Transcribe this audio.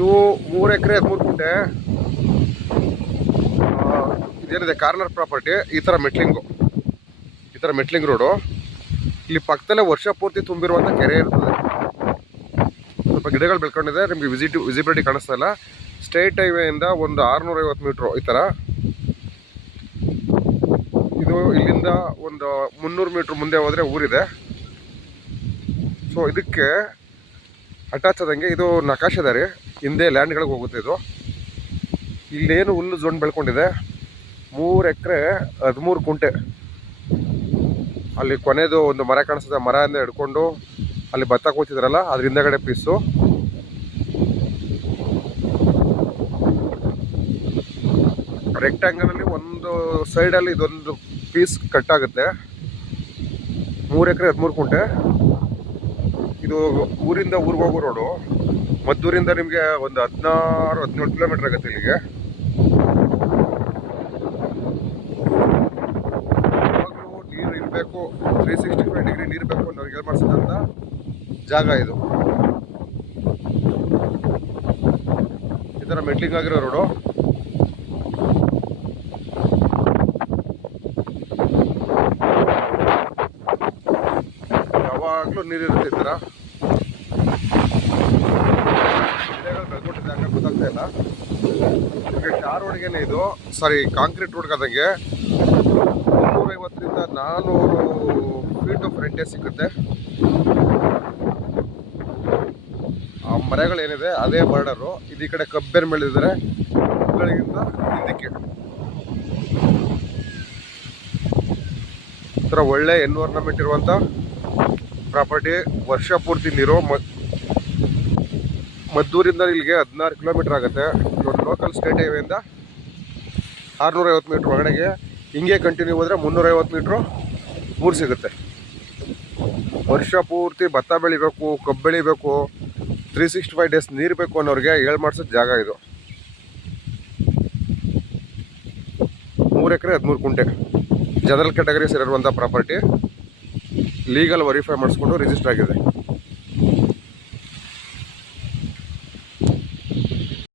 ಇದು 3 ಎಕರೆ 13 ಗುಂಟೆ. ಇದೇನಿದೆ ಕಾರ್ನರ್ ಪ್ರಾಪರ್ಟಿ. ಈ ಥರ ಮೆಟ್ಲಿಂಗ್ ರೋಡು. ಇಲ್ಲಿ ಪಕ್ಕದಲ್ಲೇ ವರ್ಷ ಪೂರ್ತಿ ತುಂಬಿರುವಂಥ ಕೆರೆ ಇರ್ತದೆ. ಸ್ವಲ್ಪ ಗಿಡಗಳು ಬೆಳ್ಕೊಂಡಿದೆ, ನಿಮಗೆ ವಿಸಿಬಿಲಿಟಿ ಕಾಣಿಸ್ತಾ ಇಲ್ಲ. ಸ್ಟೇಟ್ ಹೈವೇಯಿಂದ ಒಂದು 650 ಮೀಟ್ರು ಈ ಥರ. ಇದು ಇಲ್ಲಿಂದ ಒಂದು 300 ಮೀಟ್ರ್ ಮುಂದೆ ಹೋದರೆ ಊರಿದೆ. ಸೊ ಇದಕ್ಕೆ ಅಟ್ಯಾಚ್ ಆದಂಗೆ ಇದು ನಕಾಶೆದಾರಿ ಹಿಂದೆ ಲ್ಯಾಂಡ್ಗಳಿಗೆ ಹೋಗುತ್ತೆ. ಇದು ಇಲ್ಲೇನು ಹುಲ್ಲು ಜೋನ್ ಬೆಳ್ಕೊಂಡಿದೆ. 3 ಎಕರೆ 13 ಗುಂಟೆ. ಅಲ್ಲಿ ಕೊನೆದು ಒಂದು ಮರ ಕಾಣಿಸ್ತದೆ. ಮರದಿಂದ ಹಿಡ್ಕೊಂಡು ಅಲ್ಲಿ ಭತ್ತ ಕೂತಿದ್ರಲ್ಲ ಅದ್ರ ಹಿಂದೆಗಡೆ ಪೀಸು. ರೆಕ್ಟ್ಯಾಂಗಲಲ್ಲಿ ಒಂದು ಸೈಡಲ್ಲಿ ಇದೊಂದು ಪೀಸ್ ಕಟ್ ಆಗುತ್ತೆ. 3 ಎಕರೆ 13 ಗುಂಟೆ. ಇದು ಊರಿಂದ ಊರಿಗೆ ಹೋಗೋ ರೋಡು. ಮದ್ದೂರಿಂದ ನಿಮಗೆ ಒಂದು 16-17 ಕಿಲೋಮೀಟರ್ ಆಗುತ್ತೆ ಇಲ್ಲಿಗೆ. ಯಾವಾಗಲೂ ನೀರು ಇರಬೇಕು, 365 ಡಿಗ್ರಿ ನೀರು ಬೇಕು ಅನ್ನೋರಿಗೆ ಏನು ಮಾಡಿಸಿದಂಥ ಜಾಗ ಇದು. ಈ ಥರ ಮೆಟ್ಲಿಂಗ್ ಆಗಿರೋ ರೋಡು. ಯಾವಾಗಲೂ ನೀರಿರುತ್ತೆ. ಈ ಥರ ಗಿಡಗಳು ಬೆಳ್ಕೊಂಡಿದ್ದೆ, ಹಂಗೆ ಗೊತ್ತಾಗ್ತಾ ಇಲ್ಲ. ನಿಮಗೆ ಟಾರ್ ರೋಡ್ಗೇನೆ ಇದು, ಕಾಂಕ್ರೀಟ್ ರೋಡ್ಗೆ ಆದಂಗೆ 350ರಿಂದ 400 ಫೀಟು ಫ್ರಂಟೇಜ್ ಸಿಗುತ್ತೆ. ಆ ಮರಗಳೇನಿದೆ ಅದೇ ಬಾರ್ಡರು. ಇದು ಈ ಕಡೆ ಕಬ್ಬೇನ ಬೆಳೆದಿದ್ದಾರೆ, ಅವುಗಳಿಗಿಂತ ಹಿಂದಕ್ಕೆ. ಈ ಥರ ಒಳ್ಳೆ ಎನ್ವೈರನ್ಮೆಂಟ್ ಇರುವಂಥ ಪ್ರಾಪರ್ಟಿ. ವರ್ಷ ಪೂರ್ತಿ ನೀರು. ಮದ್ದೂರಿಂದ ಇಲ್ಲಿಗೆ 16 ಕಿಲೋಮೀಟರ್ ಆಗುತ್ತೆ. ಇದೊಂದು ಲೋಕಲ್ ಸ್ಟೇಟ್ ಹೈವೇಯಿಂದ 650 ಮೀಟ್ರ್ ಒಳಗಡೆಗೆ. ಹಿಂಗೆ ಕಂಟಿನ್ಯೂ ಹೋದರೆ 350 ಮೀಟ್ರು ಊರು ಸಿಗುತ್ತೆ. ವರ್ಷ ಪೂರ್ತಿ ಭತ್ತ ಬೆಳಿಬೇಕು, ಕಬ್ಬು ಬೆಳಿಬೇಕು, 365 ಡೇಸ್ ನೀರು ಬೇಕು ಅನ್ನೋರಿಗೆ ಮಾಡಿಸೋದು ಜಾಗ ಇದು. 3 ಎಕರೆ 13 ಗುಂಟೆ. ಜನರಲ್ ಕ್ಯಾಟಗರಿ ಸೇರಿರುವಂಥ ಪ್ರಾಪರ್ಟಿ. ಲೀಗಲ್ ವೆರಿಫೈ ಮಾಡಿಸ್ಕೊಂಡು ರಿಜಿಸ್ಟರ್ ಆಗಿದೆ.